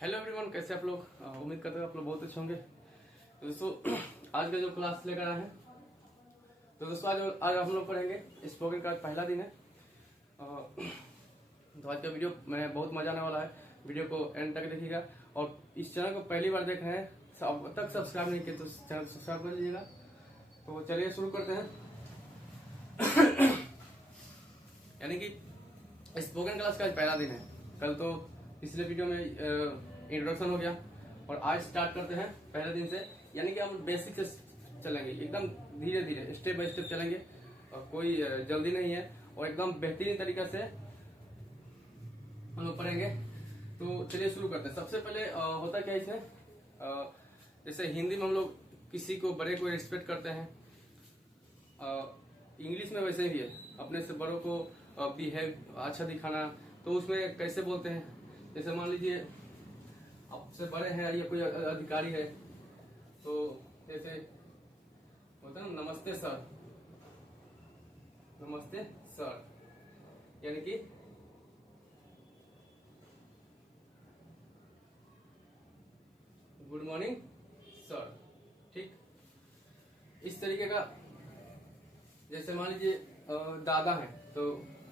Hello everyone, कैसे आप लोग। उम्मीद करते हैं आप लोग बहुत अच्छे होंगे। तो दोस्तों आज का जो क्लास लेकर आए हैं, तो दोस्तों आज हम लोग पढ़ेंगे स्पोकन का पहला दिन है। तो आज का वीडियो में बहुत मजा आने वाला है। वीडियो को एंड तक देखिएगा और इस चैनल को पहली बार देख रहे हैं, अब तक सब्सक्राइब नहीं किए तो चैनल को सब्सक्राइब कर लीजिएगा। तो चलिए शुरू करते हैं। यानी कि स्पोकन क्लास का आज पहला दिन है। कल तो पिछले वीडियो में इंट्रोडक्शन हो गया और आज स्टार्ट करते हैं पहले दिन से। यानी कि हम बेसिक से चलेंगे, एकदम धीरे धीरे स्टेप बाय स्टेप चलेंगे और कोई जल्दी नहीं है और एकदम बेहतरीन तरीके से हम लोग पढ़ेंगे। तो चलिए शुरू करते हैं। सबसे पहले होता क्या है इसमें, जैसे हिंदी में हम लोग किसी को बड़े को रिस्पेक्ट करते हैं, इंग्लिश में वैसे ही है, अपने से बड़ों को बिहेव अच्छा दिखाना। तो उसमें कैसे बोलते हैं, जैसे मान लीजिए आपसे बड़े हैं या कोई अधिकारी है, तो जैसे होता है ना, नमस्ते सर, नमस्ते सर, यानी कि गुड मॉर्निंग सर। ठीक इस तरीके का। जैसे मान लीजिए दादा है तो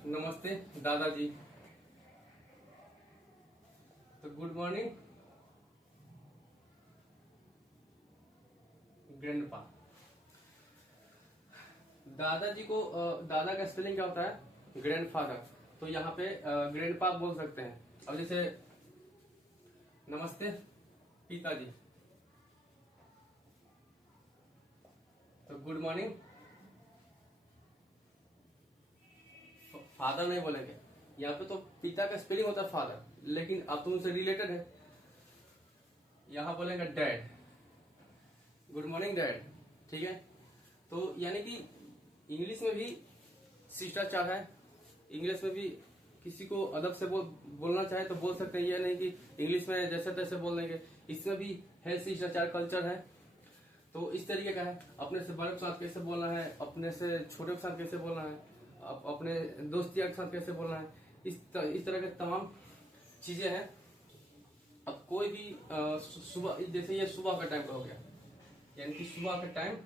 नमस्ते दादाजी, तो गुड मॉर्निंग ग्रैंडपा। दादाजी को दादा का स्पेलिंग क्या होता है, ग्रैंडफादर। तो यहाँ पे ग्रैंडपा बोल सकते हैं। अब जैसे नमस्ते पिताजी, तो गुड मॉर्निंग फादर नहीं बोलेंगे। यहाँ पे तो पिता का स्पेलिंग होता है फादर, लेकिन अब तो उनसे रिलेटेड है, यहाँ बोलेंगे डैड, गुड मॉर्निंग डैड। ठीक है। तो यानी कि इंग्लिश में भी शिष्टाचार है। इंग्लिश में भी किसी को अदब से बोलना चाहे तो बोल सकते हैं। यह नहीं कि इंग्लिश में जैसे तैसे बोल देंगे, इसमें भी है शिष्टाचार, कल्चर है। तो इस तरीके का है, अपने से बड़े के साथ कैसे बोलना है, अपने से छोटे के साथ कैसे बोलना है, अपने दोस्तिया के साथ कैसे बोलना है, इस तरह के तमाम चीजें हैं। अब कोई भी सुबह, जैसे ये सुबह का टाइम का हो गया, यानी कि सुबह का टाइम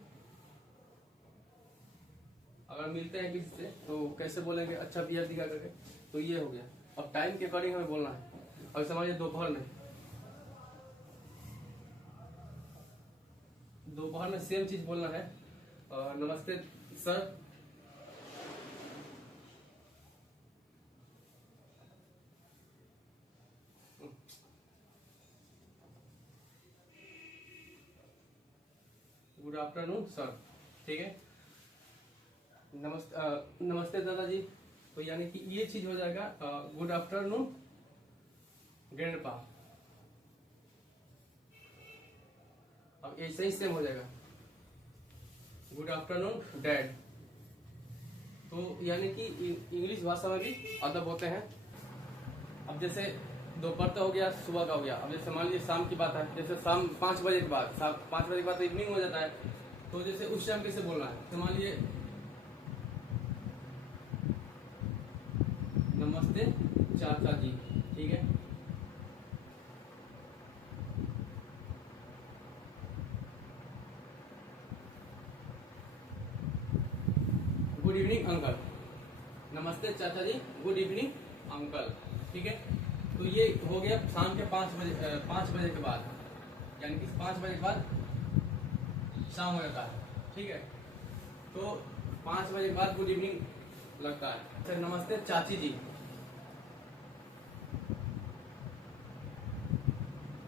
अगर मिलते हैं किसी से तो कैसे बोलेंगे, अच्छा बिहेव दिखा करके। तो ये हो गया। अब टाइम के अकॉर्डिंग हमें बोलना है। अब समझिए दोपहर में सेम चीज बोलना है, नमस्ते सर, गुड आफ्टरनून सर। ठीक है। नमस्ते दादाजी, तो यानी कि ये चीज हो जाएगा गुड आफ्टरनून ग्रैंडपा। अब ऐसे ही सेम हो जाएगा गुड आफ्टरनून डैड। तो यानी कि इंग्लिश भाषा में भी अदब होते हैं। अब जैसे दोपहर तो हो गया, सुबह का हो गया। अब जैसे मान लीजिए शाम की बात है, जैसे शाम 5 बजे के बाद, 5 बजे के बाद तो इवनिंग हो जाता है। तो जैसे उस टाइम कैसे बोलना है, तो मान लीजिए नमस्ते चाचा जी। ठीक है। गुड इवनिंग अंकल, नमस्ते चाचा जी, गुड इवनिंग अंकल। ठीक है। तो ये हो गया शाम के 5 बजे के बाद, यानी कि 5 बजे के बाद शाम हो जाता है। ठीक है। तो 5 बजे के बाद गुड इवनिंग लगता है। फिर नमस्ते चाची जी,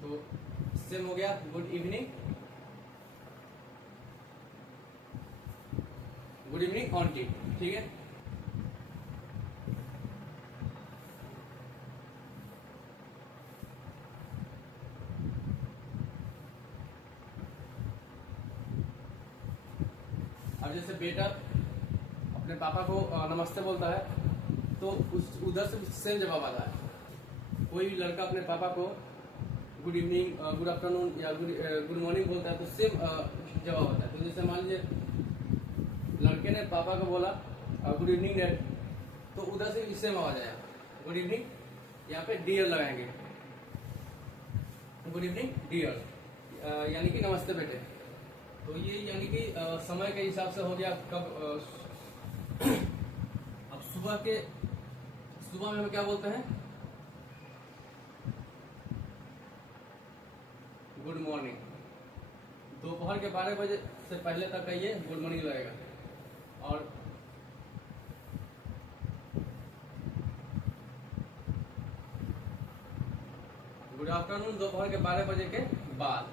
तो सेम हो गया good evening, good evening aunty. ठीक है। अब जैसे बेटा अपने पापा को नमस्ते बोलता है, तो उधर से सेम जवाब आता है। कोई भी लड़का अपने पापा को गुड इवनिंग, गुड आफ्टरनून या गुड मॉर्निंग बोलता है तो सेम जवाब आता है। तो जैसे मान लीजिए लड़के ने पापा को बोला गुड इवनिंग डैड, तो उधर से सेम आवाज आया गुड इवनिंग। यहाँ पे डियर लगाएंगे। गुड इवनिंग डियर, यानी कि नमस्ते बेटे। तो ये यानी कि समय के हिसाब से हो गया कब अब सुबह में हम क्या बोलते हैं? Good morning. दोपहर के 12 बजे से पहले तक का ये गुड मॉर्निंग लगेगा। और गुड आफ्टरनून दोपहर के 12 बजे के बाद।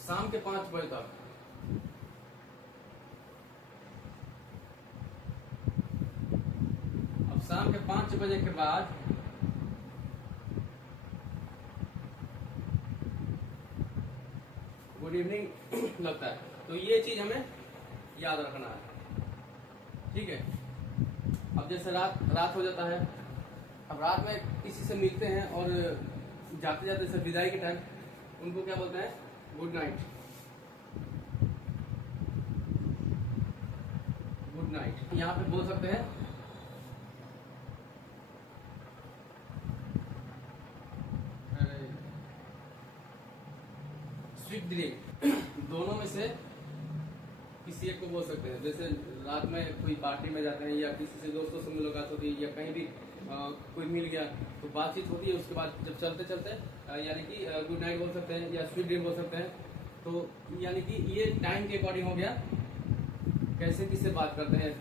शाम के 5 बजे तक अब शाम के 5 बजे के बाद गुड इवनिंग लगता है। तो ये चीज हमें याद रखना है, ठीक है। अब जैसे रात हो जाता है, अब रात में किसी से मिलते हैं और जाते जाते जैसे विदाई के टाइम उनको क्या बोलते हैं? Good night. गुड नाइट यहाँ पे बोल सकते हैं स्वीट ड्रीम। दोनों में से किसी एक को बोल सकते हैं। जैसे रात में कोई पार्टी में जाते हैं या किसी से दोस्तों से मुलाकात होती है या कहीं भी कोई मिल गया तो बातचीत होती है। उसके बाद जब चलते चलते यानी कि गुड नाइट बोल सकते हैं या स्वीट ड्रीम बोल सकते हैं। तो यानी कि ये टाइम के अकॉर्डिंग हो गया कैसे किससे बात करते हैं,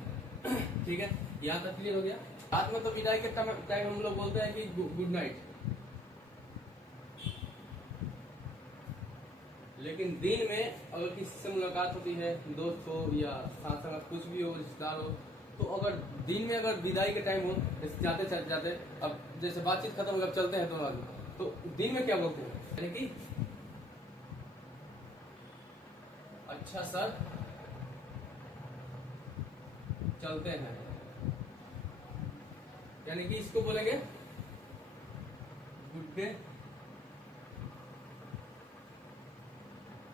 ठीक है। यहाँ तक क्लियर हो गया। रात में तो विदाई के टाइम हम लोग बोलते हैं कि गुड नाइट, लेकिन दिन में अगर किसी से मुलाकात होती है, दोस्त हो या साथ साथ कुछ भी हो, रिश्तेदार हो, तो अगर दिन में अगर विदाई के टाइम हो, जाते जाते अब जैसे बातचीत खत्म अगर चलते हैं दोनों आदमी, तो दिन में क्या बोलते हैं? यानी कि अच्छा सर चलते हैं, यानी कि इसको बोलेंगे good day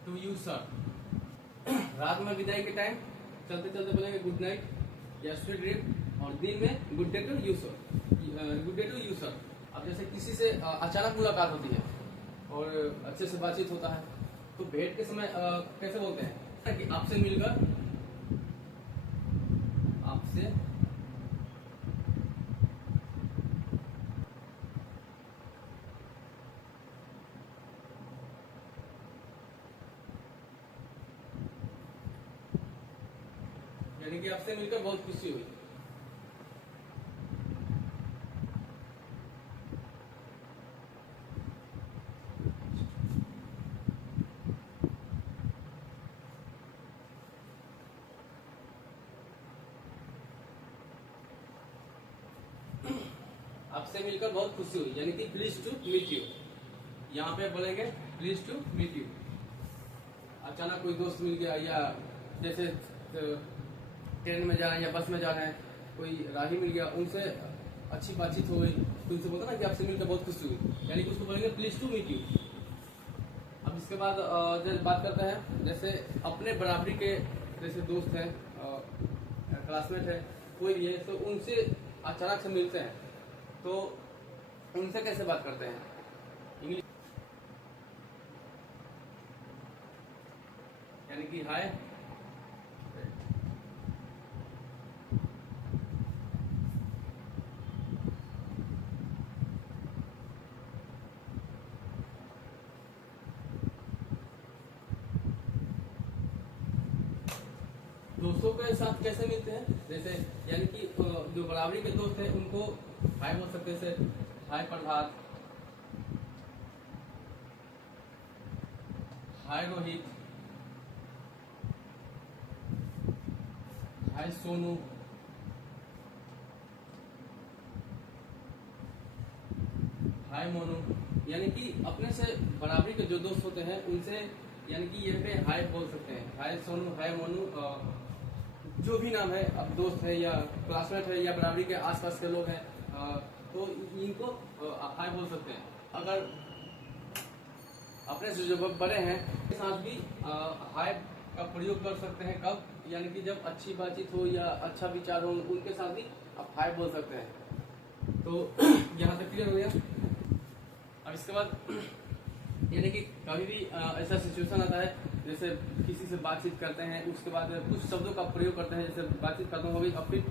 to you sir. रात में विदाई के टाइम चलते चलते बोलेंगे गुड नाइट या स्वीट ड्रीम, और दिन में good day to you sir, good day to you sir. अब जैसे किसी से अचानक मुलाकात होती है और अच्छे से बातचीत होता है तो भेंट के समय कैसे बोलते हैं कि आपसे मिलकर आपसे यानी कि आपसे मिलकर बहुत खुशी हुई। आपसे मिलकर बहुत खुशी हुई, यानी कि प्लीज टू मीट यू। यहाँ पे बोलेंगे प्लीज टू मीट यू। अचानक कोई दोस्त मिल गया या जैसे ट्रेन में जा रहे हैं या बस में जा रहे हैं, कोई राही मिल गया, उनसे अच्छी बातचीत हो गई तो उनसे बोलता ना कि आपसे मिलकर बहुत खुशी हुई, यानी कि उसको बोलेंगे प्लीज टू मीट यू। अब इसके बाद जैसे बात करते हैं जैसे अपने बराबरी के जैसे दोस्त हैं, क्लासमेट है, कोई भी है, तो उनसे अचानक से मिलते हैं तो उनसे कैसे बात करते हैं? इंग्लिश यानी कि हाय। दोस्तों के साथ कैसे मिलते हैं? जैसे यानी कि जो बराबरी के दोस्त हैं उनको हाय बोल सकते हैं, जैसे हाय प्रभात, हाय रोहित, हाय सोनू, हाय मोनू। यानी कि अपने से बराबरी के जो दोस्त होते हैं उनसे यानी कि ये पे हाय बोल सकते हैं। हाय सोनू, हाय मोनू, जो भी नाम है, अब दोस्त है या क्लासमेट है या बराबरी के आसपास के लोग हैं, तो इनको हाय बोल सकते हैं। अगर अपने से जो बड़े हैं के साथ भी हाय का प्रयोग कर सकते हैं। कब? यानी कि जब अच्छी बातचीत हो या अच्छा विचार हो, उनके साथ भी आप हाय बोल सकते हैं। तो यहाँ तक क्लियर हो गया। अब इसके बाद यानी कि कभी भी ऐसा सिचुएशन आता है जैसे किसी से बातचीत करते हैं, उसके बाद कुछ शब्दों का प्रयोग करते हैं, जैसे बातचीत खत्म हो गई अब फिर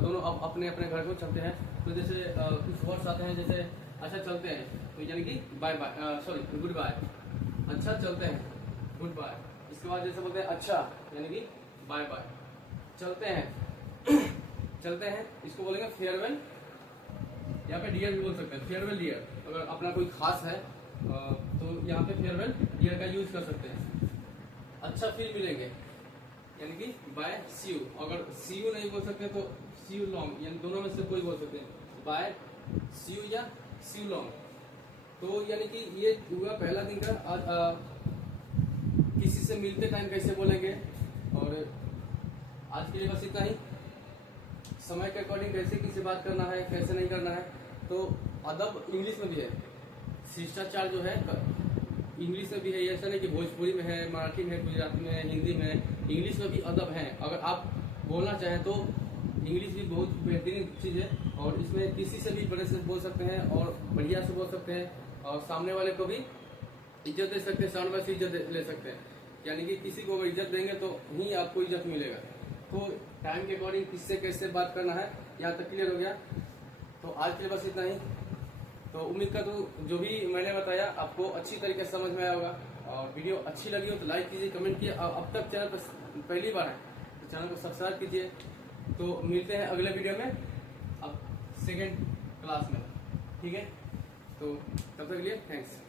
दोनों अब अपने अपने घर को चलते हैं, तो जैसे कुछ वर्ड्स आते हैं जैसे अच्छा चलते हैं, तो यानी कि bye bye, sorry good bye, अच्छा चलते हैं, गुड बाय। इसके बाद जैसे बोलते हैं अच्छा यानी कि बाय बाय, चलते हैं चलते हैं, इसको बोलेंगे फेयरवेल, यहाँ पे डियर भी बोल सकते हैं, फेयरवेल डियर। अगर अपना कोई खास है तो यहाँ पे फेयरवेल डियर का यूज कर सकते हैं। अच्छा फिर मिलेंगे यानी कि बाय सी यू, अगर सी यू नहीं बोल सकते तो सी यू लॉन्ग, यानी दोनों में से कोई बोल सकते हैं, बाय सी यू या सी यू लॉन्ग। तो यानी कि ये हुआ पहला दिन का। किसी से मिलते टाइम कैसे बोलेंगे, और आज के लिए बस इतना ही। समय के अकॉर्डिंग कैसे किसी बात करना है, कैसे नहीं करना है, तो अदब इंग्लिश में भी है, शिष्टाचार जो है इंग्लिश में भी है। ऐसा नहीं कि भोजपुरी में है, मराठी में है, गुजराती में है, हिंदी में है, इंग्लिश में भी अदब है। अगर आप बोलना चाहें तो इंग्लिश भी बहुत बेहतरीन चीज़ है, और इसमें किसी से भी बड़े से बोल सकते हैं और बढ़िया से बोल सकते हैं, और सामने वाले को भी इज्जत दे सकते हैं, सामने वाले से इज्जत ले सकते हैं। यानी कि किसी को इज्जत देंगे तो ही आपको इज्जत मिलेगा। तो टाइम के अकॉर्डिंग किससे कैसे बात करना है, यहाँ तक क्लियर हो गया। तो आज के लिए बस इतना ही। तो उम्मीद करता हूँ जो भी मैंने बताया आपको अच्छी तरीके से समझ में आया होगा, और वीडियो अच्छी लगी हो तो लाइक कीजिए, कमेंट कीजिए। अब तक चैनल पर पहली बार है तो चैनल को सब्सक्राइब कीजिए। तो मिलते हैं अगले वीडियो में, अब सेकेंड क्लास में, ठीक है। तो तब तक के लिए थैंक्स।